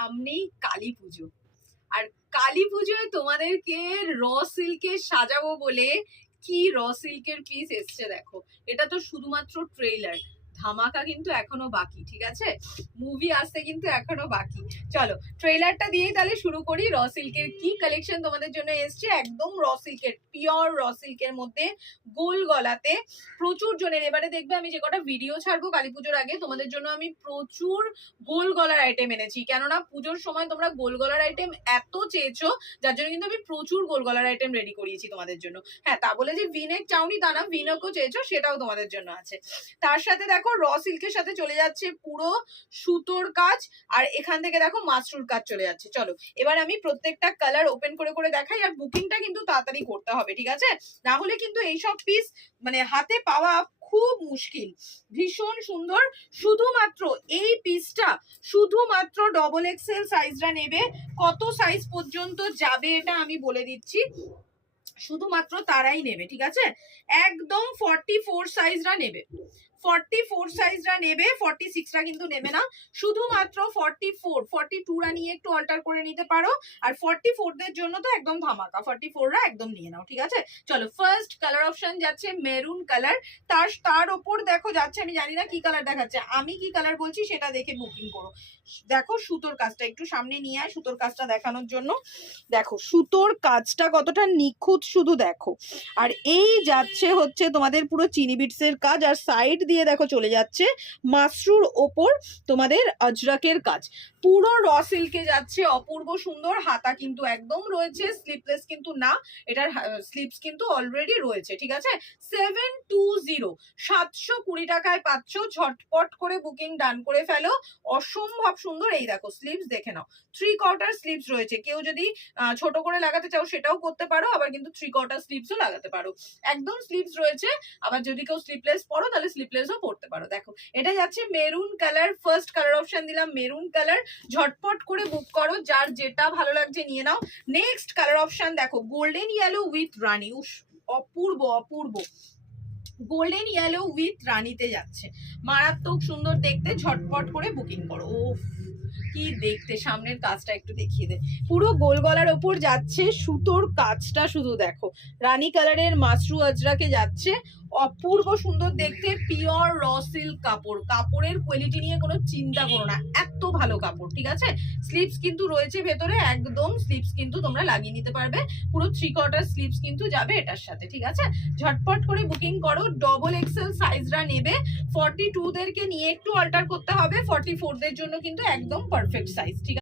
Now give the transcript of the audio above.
সামনেই কালী পুজো, আর কালী পুজোয় তোমাদেরকে র সিল্কে সাজাবো বলে কি র সিল্কের পিস এসছে দেখো। এটা তো শুধুমাত্র ট্রেইলার, ধামাকা কিন্তু এখনো বাকি, ঠিক আছে? মুভি আসতে কিন্তু এখনো বাকি। চলো ট্রেইলারটা দিয়েই তাহলে শুরু করি। র সিল্কের কি কালেকশন তোমাদের জন্য এসছে, একদম র সিল্কের, পিওর র সিল্কের মধ্যে গোল গলাতে প্রচুর জনের। এবারে দেখবে আমি যে কটা ভিডিও ছাড়বো কালী পুজোর আগে, তোমাদের জন্য আমি প্রচুর গোল গলার আইটেম এনেছি, কেননা পুজোর সময় তোমরা গোল গলার আইটেম এত চেয়েছো, যার জন্য কিন্তু আমি প্রচুর গোল গলার আইটেম রেডি করিয়েছি তোমাদের জন্য। হ্যাঁ, তা বলে যে ভিনেক চাউনি তা না, ভিনেকও চেয়েছো, সেটাও তোমাদের জন্য আছে। তার সাথে দেখো র সিল্কের সাথে চলে যাচ্ছে পুরো সুতোর কাজ, আর এখান থেকে দেখো মাশরুর কাজ চলে যাচ্ছে। চলো এবার আমি প্রত্যেকটা কালার ওপেন করে করে দেখাই, আর বুকিংটা কিন্তু তাড়াতাড়ি করতে হবে, ঠিক আছে? না হলে কিন্তু এইসব পিস মানে হাতে পাওয়া খুব মুশকিল। ভীষণ সুন্দর, শুধুমাত্র এই পিসটা শুধুমাত্র ডবল এক্সেল সাইজরা নেবে। কত সাইজ পর্যন্ত যাবে এটা আমি বলে দিচ্ছি, শুধুমাত্র তারাই নেবে, ঠিক আছে? একদম 44 সাইজরা নেবে, 44 সাইজরা নেবে, 46রা কিন্তু নেবে না। শুধুমাত্র 44, 42রা নিয়ে একটু অল্টার করে নিতে পারো, আর 44দের জন্য তো একদম ধামাকা, 44রা একদম নিয়ে নাও, ঠিক আছে? চলো ফার্স্ট কালার অপশন যাচ্ছে মেরুন কালার, তার ওপর দেখো যাচ্ছে, আমি জানি না কি কালার দেখাচ্ছে, আমি কি কালার বলছি সেটা দেখে বুকিং করো। দেখো সুতোর কাজটা একটু সামনে নিয়ে আয়, সুতোর কাজটা দেখানোর জন্য। দেখো সুতোর কাজটা কতটা নিখুঁত শুধু দেখো। আর এই যাচ্ছে হচ্ছে তোমাদের পুরো চিনি বিটসের কাজ, আর সাইড দিয়ে দেখো চলে যাচ্ছে মাশরুর ওপর তোমাদের আজরাকের কাজ। পুরো র সিল্কে যাচ্ছে, অপূর্ব সুন্দর। হাতা কিন্তু একদম রয়েছে, স্লিপলেস কিন্তু না, এটার স্লিপস কিন্তু অলরেডি রয়েছে, ঠিক আছে? 720, 720 টাকায় পাচ্ছ। ঝটপট করে বুকিং ডান করে ফেলো, অসম্ভব সুন্দর। এই দেখো স্লিপস দেখে নাও, 3/4 স্লিপস রয়েছে। কেউ যদি ছোট করে লাগাতে চাও সেটাও করতে পারো, আবার কিন্তু 3/4 স্লিপসও লাগাতে পারো। একদম স্লিপস রয়েছে, আবার যদি কেউ স্লিপলেস পরো তাহলে স্লিপলেসও পরতে পারো। দেখো এটা যাচ্ছে maroon colour, first colour option দিলাম মেরুন কালার। ঝটপট করে বুক করো, যার যেটা ভালো লাগছে নিয়ে নাও। নেক্সট কালার অপশন দেখো গোল্ডেন ইয়েলো উইথ রানী, অপূর্ব অপূর্ব। গোল্ডেন ইয়েলো উইথ রানীতে যাচ্ছে, মারাত্মক সুন্দর দেখতে। ঝটপট করে বুকিং করো। ওফ কি দেখতে, সামনের কাজটা একটু দেখিয়ে দে। পুরো গোল গলার ওপর যাচ্ছে, সুতোর কাজটা শুধু দেখো। রানী কালারের মাশরু আজরাকে যাচ্ছে, অপূর্ব সুন্দর দেখতে। পিওর র সিল্ক কাপড়, কাপড়ের কোয়ালিটি নিয়ে কোনো চিন্তা করো না, এত ভালো কাপড়, ঠিক আছে? স্লিপস কিন্তু রয়েছে ভেতরে, একদম স্লিপস কিন্তু তোমরা লাগিয়ে নিতে পারবে। পুরো 3/4 স্লিপস কিন্তু যাবে এটার সাথে, ঠিক আছে? ঝটপট করে বুকিং করো। ডবল এক্সেল সাইজরা নেবে, 42দেরকে নিয়ে একটু অল্টার করতে হবে, 44দের জন্য কিন্তু একদম পারফেক্ট সাইজ, ঠিক আছে?